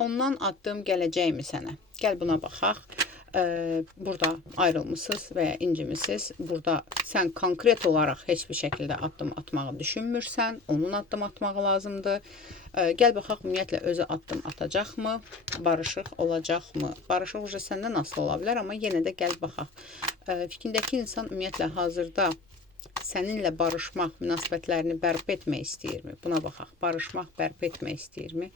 ondan addım gələcəkmi sənə? Gəl buna baxaq. Burada ayrılmısınız və ya incimisiniz. Burada sən konkret olaraq heç bir şəkildə addım atmağı düşünmürsən. Onun addım atmağı lazımdır. Gəl baxaq, ümumiyyətlə özü addım atacaqmı? Barışıq olacaqmı? Barışıq uca səndən asılı ola bilər, amma yenə də gəl baxaq. Fikrindəki insan ümumiyyətlə hazırda səninlə barışmaq, münasibətlərini bərpa etmək istəyirmi? Buna baxaq. Barışmaq, bərpa etmək istəyirmi?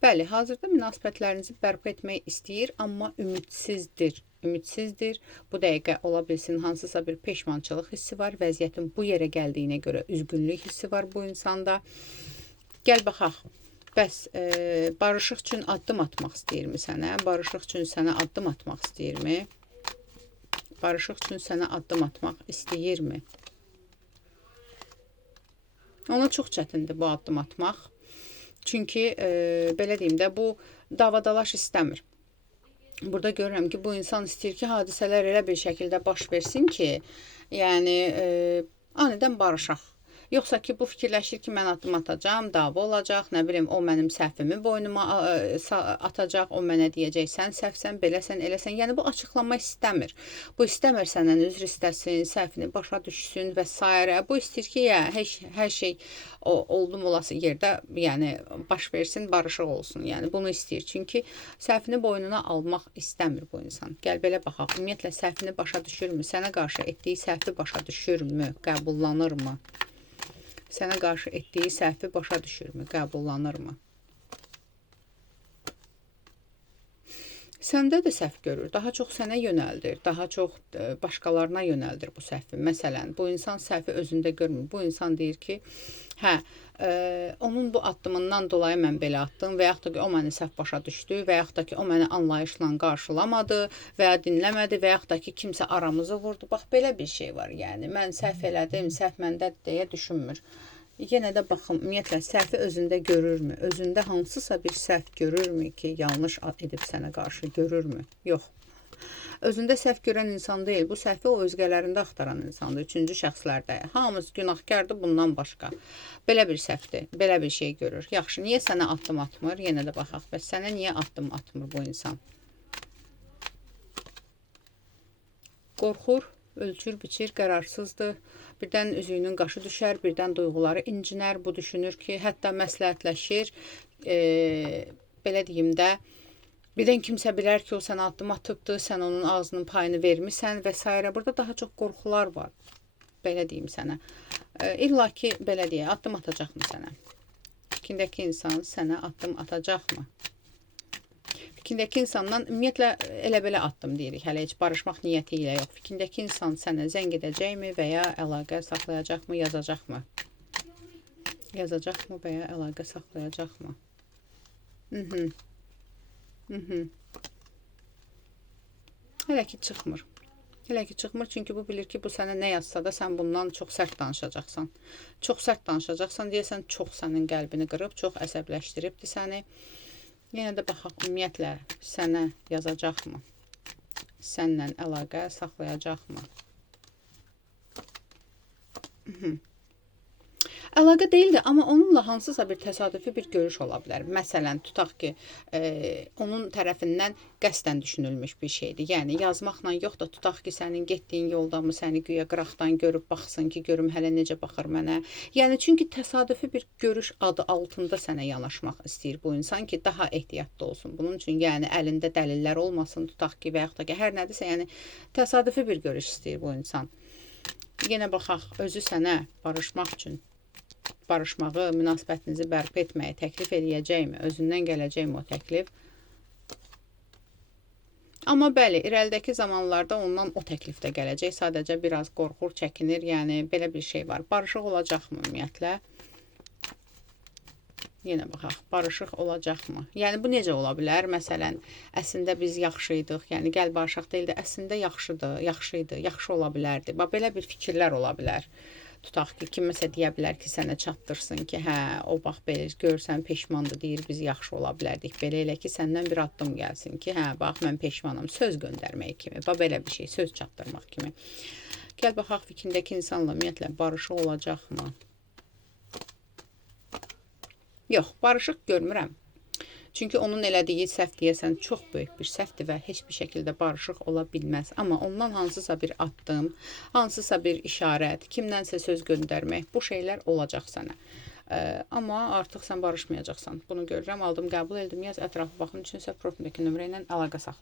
Bəli, hazırda münasibətlərinizi bərpa etmək istəyir, amma ümidsizdir. Ümidsizdir. Bu dəqiqə ola bilsin hansısa bir peşmançılıq hissi var. Vəziyyətin bu yerə gəldiyinə görə üzgünlük hissi var bu insanda. Gəl baxaq. Bəs barışıq üçün addım atmaq istəyirmi sənə? Barışıq üçün sənə addım atmaq istəyirmi? Barışıq üçün sənə addım atmaq istəyirmi? Ona çox çətindir bu addım atmaq. Çünki belə deyim də, bu davadalaş istəmir. Burada görürəm ki, bu insan istəyir ki, hadisələr elə bir şəkildə baş versin ki, yəni anidən barışaq. Yoxsa ki, bu fikirləşir ki, mən addım atacağım, dava olacaq, nə bilim, o mənim səhvimi boynuma atacaq, o mənə deyəcək, sən səhvsən, beləsən, eləsən. Yəni, bu açıqlama istəmir. Bu istəmir səndən üzr istəsin, səhvini başa düşsün və s. Bu istəyir ki, hər şey oldum olası yerdə, yəni, baş versin, barışıq olsun. Yəni, bunu istəyir. Çünki səhvini boynuna almaq istəmir bu insan. Gəl belə baxaq, ümumiyyətlə, səhvini başa düşürmü? Sənə qarşı etdiyi səhvi başa düşürmü? Qəbullanırmı? Sənə qarşı etdiyi səhvi başa düşürmü? Qəbullanırmı? Səndə də səhv görür. Daha çox sənə yönəldir. Daha çox başqalarına yönəldir bu səhvi. Məsələn, bu insan səhvi özündə görmür. Bu insan deyir ki, onun bu addımından dolayı mən belə atdım və yaxud da ki, o məni səhv başa düşdü və yaxud da ki, o məni anlayışla qarşılamadı və ya dinləmədi və yaxud da ki, kimsə aramızı vurdu. Bax, belə bir şey var, yəni. Mən səhv elədim, səhv məndədir deyə düşünmür. Yenə də baxın, ümumiyyətlə, səhvi özündə görürmü? Özündə hansısa bir səhv görürmü ki, yanlış edib sənə qarşı görürmü? Yox. Özündə səhv görən insan deyil. Bu səhvi o özgələrində axtaran insandır. Üçüncü şəxslərdə. Hamımız günahkardır bundan başqa. Belə bir səhvdir. Belə bir şey görür. Yaxşı, niyə sənə addım atmır? Yenə də baxaq. Bəs sənə niyə addım atmır bu insan? Qorxur, ölçür, biçir, qərarsızdır. Birdən üzüyünün qaşı düşər, birdən duyğuları incinər. Bu düşünür ki, hətta məsləhətləşir. Belə deyim də, birdən kimsə bilər ki, o sənə addım atıbdır, sən onun ağzının payını vermirsən və s. Burada daha çox qorxular var. Belə deyim sənə. İlla ki, belə deyək, addım atacaqmı sənə? Fikrindəki insan sənə addım atacaqmı? Fikrindəki insandan ümumiyyətlə elə belə addım deyirik. Hələ heç barışmaq niyyəti ilə yox. Fikrindəki insan sənə zəng edəcəkmi və ya əlaqə saxlayacaqmı, yazacaqmı? Yazacaqmı və ya əlaqə saxlayacaqmı? Hələ ki çıxmır. Hələ ki çıxmır, çünki bu bilir ki, bu sənə nə yazsa da sən bundan çox sərt danışacaqsan. Çox sərt danışacaqsan, deyəsən çox sənin qəlbini qırıb, çox əsəbləşdiribdir səni. Yenə də baxaq, ümumiyyətlə, sənə yazacaqmı? Sənlə əlaqə saxlayacaqmı? Əlaqə deyildi, amma onunla hansısa bir təsadüfi bir görüş ola bilər. Məsələn, tutaq ki, onun tərəfindən qəsdən düşünülmüş bir şeydir. Yəni, yazmaqla yox da, tutaq ki, sənin getdiyin yoldanmı səni güya qıraqdan görüb baxsın ki, görüm hələ necə baxır mənə. Yəni, çünki təsadüfi bir görüş adı altında sənə yanaşmaq istəyir bu insan ki, daha ehtiyatlı olsun. Bunun üçün, yəni, əlində dəlillər olmasın, tutaq ki, və yaxud da ki, hər nədirsə, yəni, təsadüfi bir görüş istəyir bu insan. Yenə baxaq, özü sənə barışmaq üçün barışmağı, münasibətinizi bərpa etməyi təklif edəcəkmi? Özündən gələcəkmi o təklif? Amma bəli, irəlidəki zamanlarda ondan o təklif də gələcək. Sadəcə biraz qorxur, çəkinir. Yəni, belə bir şey var. Barışıq olacaqmı ümumiyyətlə? Yenə baxaq, barışıq olacaqmı? Yəni, bu necə ola bilər? Məsələn, əslində biz yaxşı idik. Yəni, gəl barışaq deyil də, əslində yaxşıdır, yaxşı idi, yaxşı ola bilərdi. Belə bir fikirlər ola bilər. Tutaq ki, kiməsə deyə bilər ki, sənə çatdırsın ki, o bax, belə görsən peşmandır, deyir, biz yaxşı ola bilərdik. Belə elə ki, səndən bir addım gəlsin ki, bax, mən peşmanım, söz göndərmək kimi, belə bir şey, söz çatdırmaq kimi. Gəl baxaq, fikrindəki insanla ümumiyyətlə barışıq olacaqmı? Yox, barışıq görmürəm. Çünki onun elədiyi səhv deyəsən çox böyük bir səhvdir və heç bir şəkildə barışıq ola bilməz. Amma ondan hansısa bir addım, hansısa bir işarət, kimdənsə söz göndərmək, bu şeylər olacaq sənə. Amma artıq sən barışmayacaqsan. Bunu görürəm, aldım, qəbul etdim. Yaz ətrafı baxın üçünsə profildəki nömrə ilə əlaqə saxla.